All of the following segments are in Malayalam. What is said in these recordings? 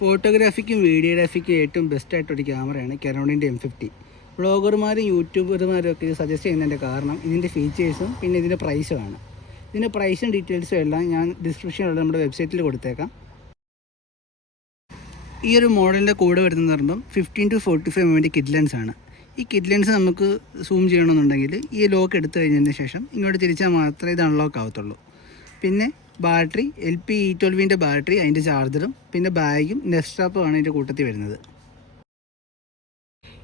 ഫോട്ടോഗ്രാഫിക്കും വീഡിയോഗ്രാഫിക്കും ഏറ്റവും ബെസ്റ്റായിട്ടൊരു ക്യാമറയാണ് കനോണിൻ്റെ M50. വ്ളോഗർമാരും യൂട്യൂബർമാരും ഒക്കെ ഇത് സജസ്റ്റ് ചെയ്യുന്നതിൻ്റെ കാരണം ഇതിൻ്റെ ഫീച്ചേഴ്സും പിന്നെ ഇതിൻ്റെ പ്രൈസുമാണ്. ഇതിൻ്റെ പ്രൈസും ഡീറ്റെയിൽസും എല്ലാം ഞാൻ ഡിസ്ക്രിപ്ഷനിലുള്ള നമ്മുടെ വെബ്സൈറ്റിൽ കൊടുത്തേക്കാം. ഈ ഒരു മോഡലിൻ്റെ കൂടെ വരുന്നത് പറയുമ്പം 15 to 45 mm കിഡ് ലെൻസാണ്. ഈ കിഡ് ലെൻസ് നമുക്ക് സൂം ചെയ്യണമെന്നുണ്ടെങ്കിൽ ഈ ലോക്ക് എടുത്തു കഴിഞ്ഞതിന് ശേഷം ഇങ്ങോട്ട് തിരിച്ചാൽ മാത്രമേ ഇത് അൺലോക്ക് ആവത്തുള്ളൂ. പിന്നെ ബാറ്ററി LP-E12 ബാറ്ററി, അതിൻ്റെ ചാർജറും പിന്നെ ബാഗും നെറ്റ് സ്ട്രാപ്പുമാണ് ഇതിൻ്റെ കൂട്ടത്തിൽ വരുന്നത്.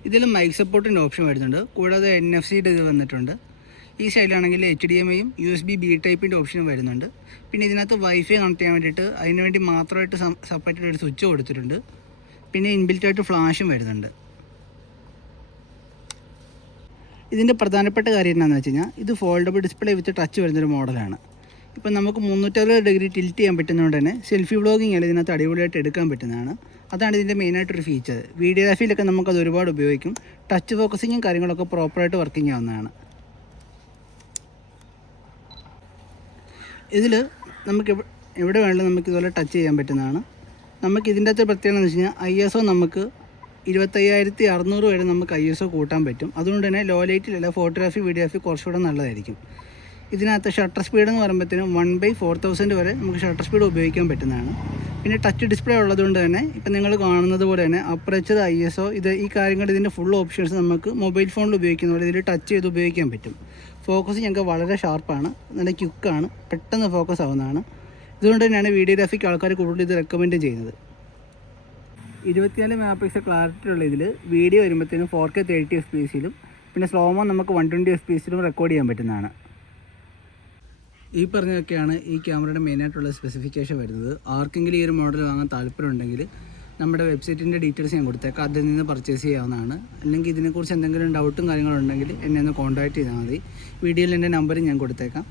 ഇതിൽ മൈക്ക് സപ്പോർട്ടിൻ്റെ ഓപ്ഷൻ വരുന്നുണ്ട്. കൂടാതെ NFC-യുടെ ഇത് വന്നിട്ടുണ്ട്. ഈ സൈഡിലാണെങ്കിൽ HDMI-യും USB-B ടൈപ്പിൻ്റെ ഓപ്ഷനും വരുന്നുണ്ട്. പിന്നെ ഇതിനകത്ത് വൈഫൈ കണക്ട് ചെയ്യാൻ വേണ്ടിയിട്ട് അതിനുവേണ്ടി മാത്രമായിട്ട് സെപ്പറേറ്റ് ഒരു സ്വിച്ച് കൊടുത്തിട്ടുണ്ട്. പിന്നെ ഇൻബിൽറ്റായിട്ട് ഫ്ലാഷും വരുന്നുണ്ട്. ഇതിൻ്റെ പ്രധാനപ്പെട്ട കാര്യം എന്താണെന്ന് വെച്ച് കഴിഞ്ഞാൽ ഇത് ഫോൾഡബിൾ ഡിസ്പ്ലേ വിത്ത് ടച്ച് വരുന്നൊരു മോഡലാണ്. ഇപ്പം നമുക്ക് 360 ഡിഗ്രി ടിൽറ്റ് ചെയ്യാൻ പറ്റുന്നതുകൊണ്ട് തന്നെ സെൽഫി വ്ളോഗിങ് എല്ലാം ഇതിനകത്ത് അടിപൊളിയായിട്ട് എടുക്കാൻ പറ്റുന്നതാണ്. അതാണ് ഇതിൻ്റെ മെയിനായിട്ടൊരു ഫീച്ചർ. വീഡിയോഗ്രാഫിയിലൊക്കെ നമുക്കത് ഒരുപാട് ഉപയോഗിക്കും. ടച്ച് ഫോക്കസിങ്ങും കാര്യങ്ങളൊക്കെ പ്രോപ്പറായിട്ട് വർക്കിംഗ് ആവുന്നതാണ്. ഇതിൽ നമുക്ക് എവിടെ വേണമെങ്കിലും നമുക്ക് ഇതുപോലെ ടച്ച് ചെയ്യാൻ പറ്റുന്നതാണ്. നമുക്ക് ഇതിൻ്റെ അകത്ത് പ്രത്യേകത എന്ന് വെച്ച് കഴിഞ്ഞാൽ ISO നമുക്ക് 25600 വരെ നമുക്ക് ISO കൂട്ടാൻ പറ്റും. അതുകൊണ്ട് തന്നെ ലോ ലൈറ്റിലല്ല ഫോട്ടോഗ്രാഫി വീഡിയോഗ്രാഫി കുറച്ചുകൂടെ നല്ലതായിരിക്കും. ഇതിനകത്ത് ഷട്ടർ സ്പീഡ് എന്ന് പറയുമ്പോഴത്തേനും 1/4000 വരെ നമുക്ക് ഷട്ടർ സ്പീഡ് ഉപയോഗിക്കാൻ പറ്റുന്നതാണ്. പിന്നെ ടച്ച് ഡിസ്പ്ലേ ഉള്ളതുകൊണ്ട് തന്നെ ഇപ്പം നിങ്ങൾ കാണുന്നത് പോലെ തന്നെ അപ്പറേച്ചർ, ISO ഈ കാര്യങ്ങൾ ഇതിൻ്റെ ഫുൾ ഓപ്ഷൻസ് നമുക്ക് മൊബൈൽ ഫോണിൽ ഉപയോഗിക്കുന്ന പോലെ ഇതിൽ ടച്ച് ചെയ്ത് ഉപയോഗിക്കാൻ പറ്റും. ഫോക്കസ് ഞങ്ങൾക്ക് വളരെ ഷാർപ്പാണ്, നല്ല ക്വിക്കാണ്, പെട്ടെന്ന് ഫോക്കസ് ആവുന്നതാണ്. ഇതുകൊണ്ട് തന്നെയാണ് വീഡിയോഗ്രാഫിക്ക് ആൾക്കാർ കൂടുതൽ ഇത് റെക്കമെൻഡ് ചെയ്യുന്നത്. 24 MP ക്ലാരിറ്റിയുള്ള ഇതിൽ വീഡിയോ വരുമ്പോഴത്തേനും 4K 30 FPS-ലും പിന്നെ സ്ലോമോ നമുക്ക് 120 FPS-ലും റെക്കോർഡ് ചെയ്യാൻ പറ്റുന്നതാണ്. ഈ പറഞ്ഞതൊക്കെയാണ് ഈ ക്യാമറയുടെ മെയിനായിട്ടുള്ള സ്പെസിഫിക്കേഷൻ വരുന്നത്. ആർക്കെങ്കിലും ഈ ഒരു മോഡൽ വാങ്ങാൻ താല്പര്യമുണ്ടെങ്കിൽ നമ്മുടെ വെബ്സൈറ്റിൻ്റെ ഡീറ്റെയിൽസ് ഞാൻ കൊടുത്തേക്കാം, അതിൽ നിന്ന് പർച്ചേസ് ചെയ്യാവുന്നതാണ്. അല്ലെങ്കിൽ ഇതിനെക്കുറിച്ച് എന്തെങ്കിലും ഡൗട്ടും കാര്യങ്ങളുണ്ടെങ്കിൽ എന്നെ ഒന്ന് കോൺടാക്റ്റ് ചെയ്താൽ മതി. വീഡിയോയിൽ എൻ്റെ നമ്പറും ഞാൻ കൊടുത്തേക്കാം.